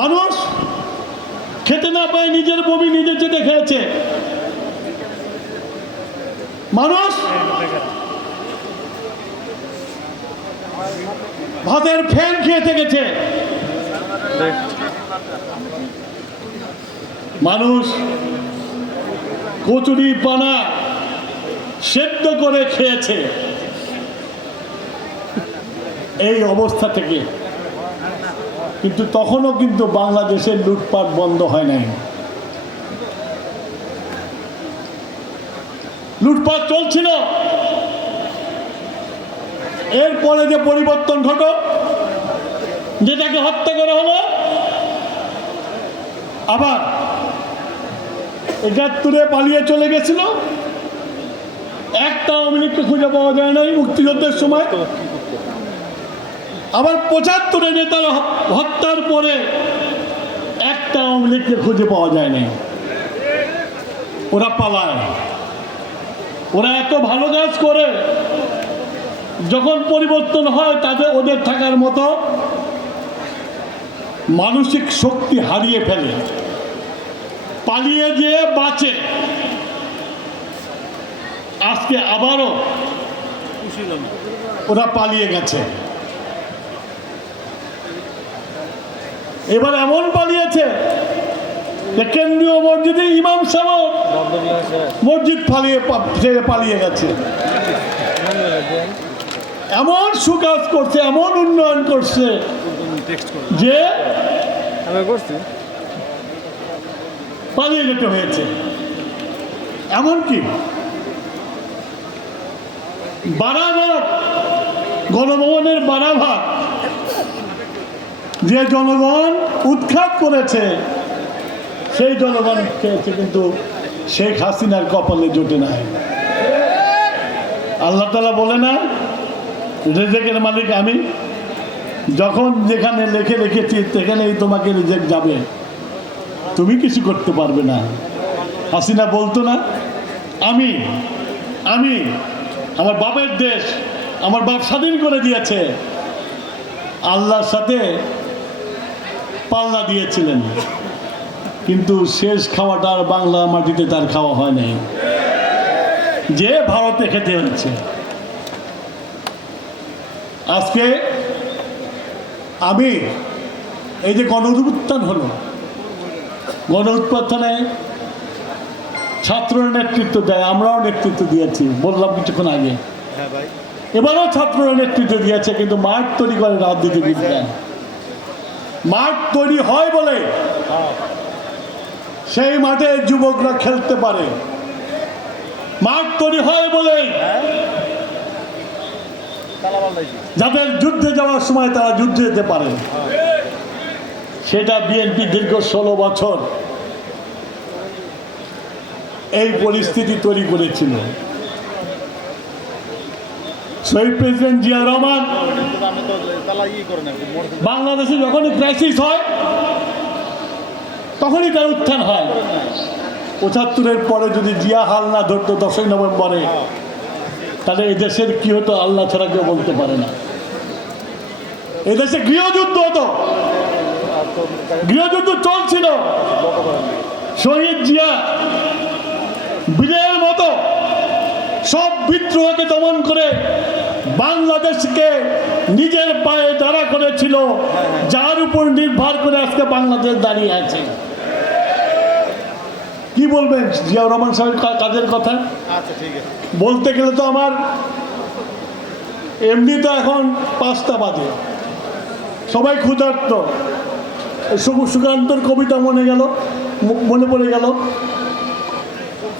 মানুষ খেতে না পায় নিজের বমি নিজে চেটে খেয়েছে, মানুষ ভাতের ফ্যান খেয়ে থেকেছে, মানুষ কচুরি পানা সেদ্ধ করে খেয়েছে। এই অবস্থা থেকে কিন্তু তখনও কিন্তু বাংলাদেশের লুটপাট বন্ধ হয় নাই, লুটপাট চলছিল। এরপরে যে পরিবর্তন ঘটল, যেটাকে হত্যা করা হলো, আবার ৭১-এ পালিয়ে চলে গেছিল, একটা আওয়ামী লীগকে খুঁজে পাওয়া যায় নাই মুক্তিযুদ্ধের সময়। আবার ৭৫-এ নেতার হত্যার পরে একটা আওয়ামী লীগকে খুঁজে পাওয়া যায় নাই, ওরা পালায়। ওরা এত ভালো কাজ করে, যখন পরিবর্তন হয় ওদের থাকার মতো মানসিক শক্তি হারিয়ে ফেলে, পালিয়ে যেয়ে বাঁচে। আজকে আবারও ওরা পালিয়ে গেছে। এবার এমন পালিয়েছে যে কেন্দ্রীয় মসজিদে ইমাম সাহেব মসজিদ ছেড়ে পালিয়ে গেছে। এমন সুকাজ করছে, এমন উন্নয়ন করছে যে পালিয়ে যেতে হয়েছে। এমনকি বারাভাত, গণভবনের বারাভাত যে জনগণ উৎখাত করেছে, সেই জনগণ খেয়েছে, কিন্তু শেখ হাসিনার কপালে জোটে নাই। আল্লাহ তাআলা বলে না, রিজেকের মালিক আমি, যখন যেখানে রেখেছি সেখানেই তোমাকে রিজেক যাবে, তুমি কিছু করতে পারবে না। হাসিনা বলতো না, আমি আমি আমার বাপের দেশ, আমার বাপ স্বাধীন করে দিয়েছে। আল্লাহর সাথে পাল্লা দিয়েছিলেন, কিন্তু শেষ খাওয়াটা আর বাংলা মাটিতে তার খাওয়া হয় নাই, যে ভারতে খেতে হচ্ছে। আজকে আমি এই যে গণ উত্থান হলো, গণ উত্থানে ছাত্ররা নেতৃত্ব দেয়, আমরাও নেতৃত্ব দিয়েছি, বললাম কিছুক্ষণ আগে। এবারও ছাত্ররা নেতৃত্ব দিয়েছে, কিন্তু মাঠ তৈরি করে রাজনীতিবিদরা। মাঠ তৈরি হয় বলে সেই মাঠে যুবকরা খেলতে পারে, মাঠ তৈরি হয় বলে যাদের যুদ্ধে যাওয়ার সময় তারা যুদ্ধে যেতে পারে। সেটা বিএনপি দীর্ঘ ১৬ বছর এই পরিস্থিতি তৈরি করেছিল। শহীদ প্রেসিডেন্ট জিয়া রহমান বাংলাদেশে যখনই ক্রাইসিস হয় তখনই তার উত্থান হয়। ৭৫-এর পরে যদি জিয়া হাল না ধরতো ১০ই নভেম্বরে, তাহলে এদেশের কি হতো আল্লাহ ছাড়া কেউ বলতে পারে না। এদেশে গৃহযুদ্ধ হতো, গৃহযুদ্ধ চলছিল। শহীদ জিয়া বীরের মতো সব বিদ্রোহকে দমন করে বাংলাদেশকে নিজের পায়ে দাঁড়া করেছিল, যার উপর নির্ভর করে আজকে বাংলাদেশ দাঁড়িয়ে আছে। কি বলবেন জিয়াউর রহমান সাহেব কাজের কথা? বলতে গেলে তো আমার এমনি তো এখন ৫টা বাজে, সবাই ক্ষুধার্ত। সুকান্তর কবিতা মনে পড়ে গেল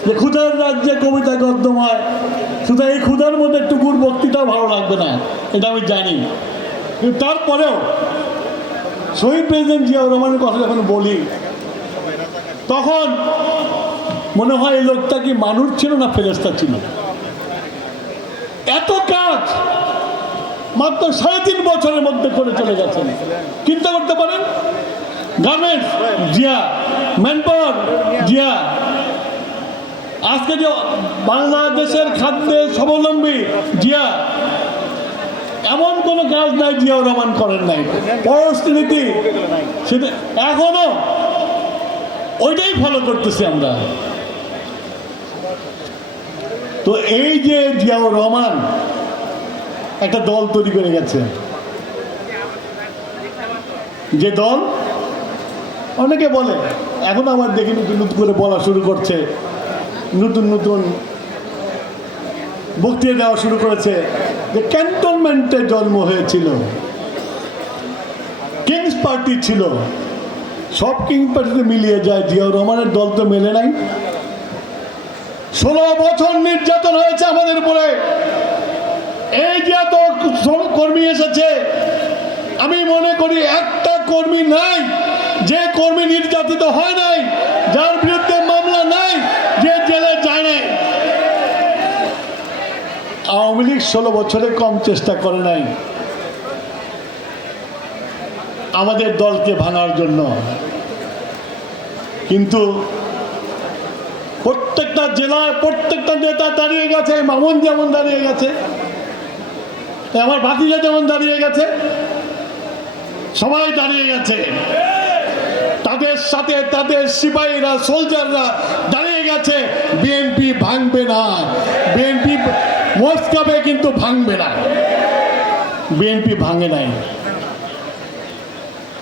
যে ক্ষুধার রাজ্যে কবিতা গদ্যময়। শুধু এই ক্ষুধার মধ্যে একটু গুড় বক্তৃতাও ভালো লাগবে না, এটা আমি জানি। কিন্তু তারপরেও শহীদ প্রেসিডেন্ট জিয়াউর রহমানের কথা যখন বলি, তখন মনে হয় এই লোকটা কি মানুষ ছিল না ফেরেশতা ছিল। এত কাজ মাত্র ৩.৫ বছরের মধ্যে করে চলে গেছেন। চিন্তা করতে পারেন, গার্মেন্টস জিয়া, ম্যানপাওয়ার জিয়া, আজকে যে বাংলাদেশের খাদ্যে স্বাবলম্বী জিয়া, এমন কোনো কাজ নাই জিয়াউর রহমান করেন নাই। পররাষ্ট্রনীতি সেটা এখনো ওইটাই ফলো করতেছি আমরা। তো এই যে জিয়াউর রহমান একটা দল তৈরি করে গেছে, যে দল অনেকে বলে, এখন আমার দেখে নতুন নতুন করে বলা শুরু করছে, নতুন নতুন বক্তৃতা দেওয়া শুরু করেছে যে ক্যান্টনমেন্টে জন্ম হয়েছিল, কিংস পার্টি ছিল। সব কিংস পার্টিতে মিলিয়ে যায়, জিয়াউর রহমানের দল তো মেলে নাই। 16 বছর নির্যাতন হয়েছে আমাদের উপরে। এই যে এত কর্মী এসেছে, আমি মনে করি একটা কর্মী নাই যে কর্মী নির্যাতিত হয় নাই, যার বিরুদ্ধে মামলা নাই, যে জেলে যায় নাই। আওয়ামী লীগ 16 বছরে কম চেষ্টা করে নাই আমাদের দলকে ভাঙার জন্য, কিন্তু প্রত্যেকটা জেলায় প্রত্যেকটা নেতা দাঁড়িয়ে গেছে। মামুন যেমন দাঁড়িয়ে গেছে, আমার ভাতিজা যেমন দাঁড়িয়ে গেছে, সবাই দাঁড়িয়ে গেছে। তাদের সাথে তাদের সিপাহীরা, সোলজাররা দাঁড়িয়ে গেছে। বিএনপি ভাঙবে না, বিএনপি মস্কাবে কিন্তু ভাঙবে না। বিএনপি ভাঙে নাই,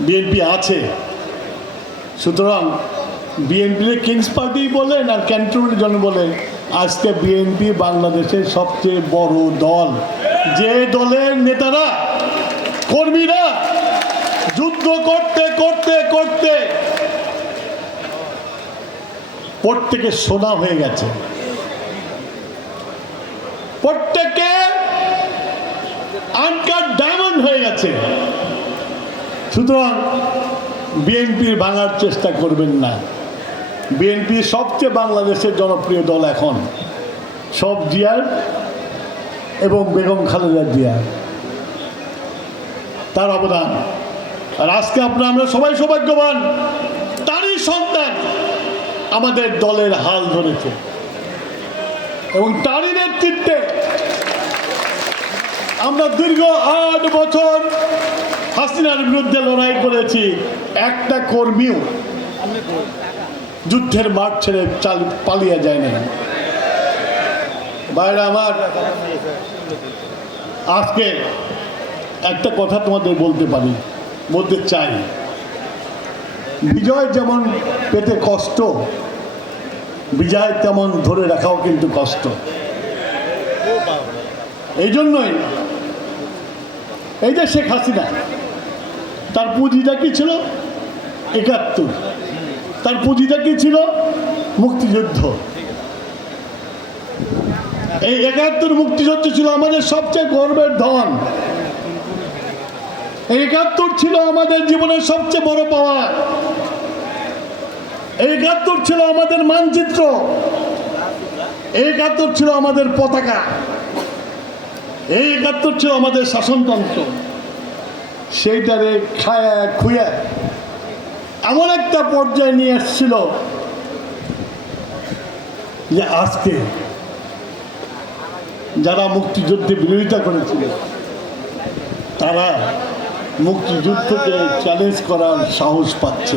বিএনপি আছে। সুতরাং বিএনপি কিংস পার্টি বলেন আর ক্যান্টনমেন্টের জন্য বলেন, আজকে বিএনপি বাংলাদেশের সবচেয়ে বড় দল। যে দলের নেতারা, কর্মীরা যুদ্ধ করতে করতে করতে প্রত্যেকে সোনা হয়ে গেছে, প্রত্যেকে আনকাট ডায়মন্ড হয়ে গেছে। সুতরাং বিএনপির ভাঙার চেষ্টা করবেন না। বিএনপি সবচেয়ে বাংলাদেশের জনপ্রিয় দল এখন, সব জিয়ার এবং বেগম খালেদা জিয়ার তার অবদান। আর আজকে আমরা সবাই সৌভাগ্যবান, তারই সন্তান আমাদের দলের হাল ধরেছে এবং তারই নেতৃত্বে আমরা দীর্ঘ 8 বছর হাসিনার বিরুদ্ধে লড়াই করেছি। একটা কর্মীও যুদ্ধের মাঠ ছেড়ে পালিয়ে যায় না। বাইরে আমার আজকে একটা কথা তোমাদের বলতে চাই, বিজয় যেমন পেতে কষ্ট, বিজয় তেমন ধরে রাখাও কিন্তু কষ্ট। এই জন্যই এই যে শেখ হাসিনা, তার পুঁজিটা কি ছিল? 71। তার পুঁজিটা কি ছিল? মুক্তিযুদ্ধ। এই 71 মুক্তিযুদ্ধ ছিল আমাদের সবচেয়ে গর্বের ধন। 71 ছিল আমাদের জীবনের সবচেয়ে বড় পাওয়া। 71 ছিল আমাদের মানচিত্র। 71 ছিল আমাদের পতাকা। 71 ছিল আমাদের শাসনতন্ত্র। সেইটারে খায়া খুয়া এমন একটা পর্যায়ে নিয়ে এসেছিল যে আজকে যারা মুক্তিযুদ্ধে বিরোধিতা করেছিল, তারা মুক্তিযুদ্ধকে চ্যালেঞ্জ করার সাহস পাচ্ছে।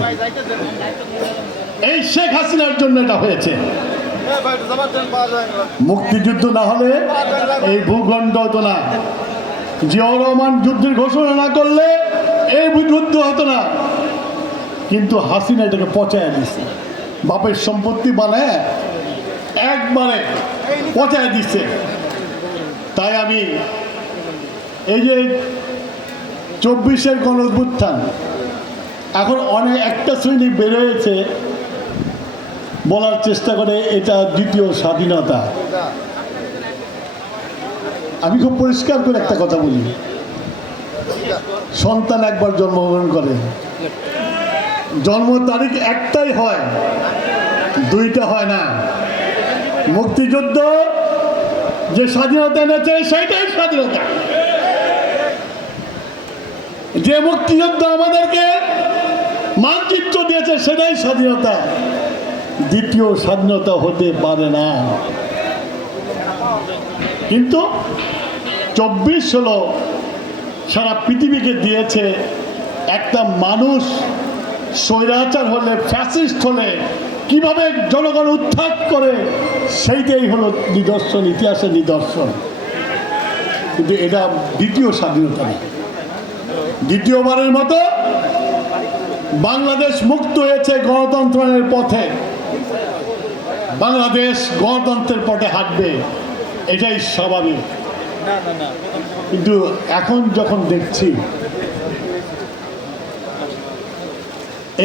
এই শেখ হাসিনার জন্য এটা হয়েছে। মুক্তিযুদ্ধ না হলে এই ভূখণ্ড হতো না। জিয়াউর রহমান যুদ্ধের ঘোষণা না করলে এই যুদ্ধ হতো না। কিন্তু হাসিনা এটাকে পচায় দিচ্ছে, বাপের সম্পত্তি বানায় একবারে পচায় দিচ্ছে। তাই আমি এই যে 24-এর গণ-অভ্যুত্থান, এখন অনেক একটা শ্রেণী বের হয়েছে বলার চেষ্টা করে এটা দ্বিতীয় স্বাধীনতা। আমি খুব পরিষ্কার করে একটা কথা বলি, সন্তান একবার জন্মগ্রহণ করে, জন্ম তারিখ একটাই হয়, দুইটা হয় না। মুক্তিযুদ্ধ যে স্বাধীনতা এনেছে সেইটাই স্বাধীনতা। যে মুক্তিযুদ্ধ আমাদেরকে মানচিত্র দিয়েছে সেটাই স্বাধীনতা, দ্বিতীয় স্বাধীনতা হতে পারে না। কিন্তু 24 হলো সারা পৃথিবীকে দিয়েছে একটা মানুষ স্বৈরাচার হলে, ফ্যাসিস্ট হলে কিভাবে জনগণ উৎখাত করে, সেইটাই হলো নিদর্শন, ইতিহাসের নিদর্শন। কিন্তু এটা দ্বিতীয় স্বাধীনতা না। দ্বিতীয়বারের মতো বাংলাদেশ মুক্ত হয়েছে গণতন্ত্রের পথে। বাংলাদেশ গণতন্ত্রের পথে হাঁটবে, এটাই স্বাভাবিক। কিন্তু এখন যখন দেখছি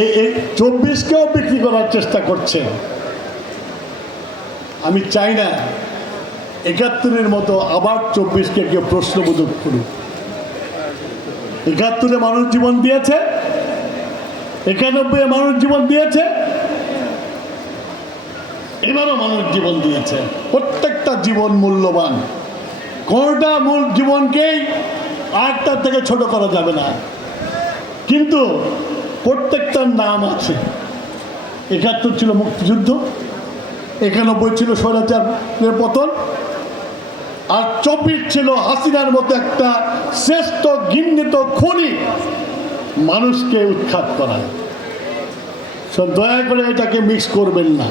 এই 24কেও বিক্রি করার চেষ্টা করছে, আমি চাই না 71-এর মতো আবার 24কে কেউ প্রশ্নবোধক করুক। 71-এ মানুষ জীবন দিয়েছে, 91-এ মানুষ জীবন দিয়েছে, এবারও মানুষ জীবন দিয়েছে। প্রত্যেকটা জীবন মূল্যবান, কোনটা মূল জীবনকেই আরেকটার থেকে ছোট করা যাবে না। কিন্তু প্রত্যেকটার নাম আছে। 71 ছিল মুক্তিযুদ্ধ, 91 ছিল স্বৈরাচারের পতন, আর 24 ছিল হাসিনার মতো একটা শ্রেষ্ঠ ঘৃণিত খুনি মানুষকে উৎখাত করা। দয়া করে এটাকে মিক্স করবেন না,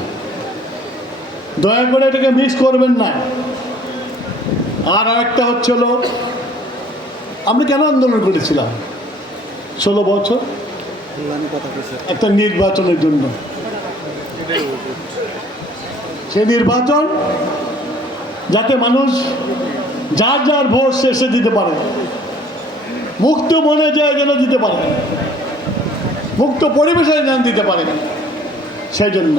দয়া করে এটাকে মিক্স করবেন না। আর আরেকটা হচ্ছিল, আমরা কেন আন্দোলন করেছিলাম 16 বছর? একটা নির্বাচনের জন্য। সেই নির্বাচন যাতে মানুষ যার যার ভোট শেষে দিতে পারে, মুক্ত মনে যায় যেন দিতে পারে, মুক্ত পরিবেশে যেন দিতে পারে। সেই জন্য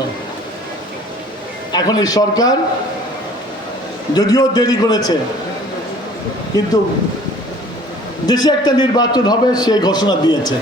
এখন এই সরকার যদিও দেরি করেছে, কিন্তু দেশে একটা নির্বাচন হবে সেই ঘোষণা দিয়েছে।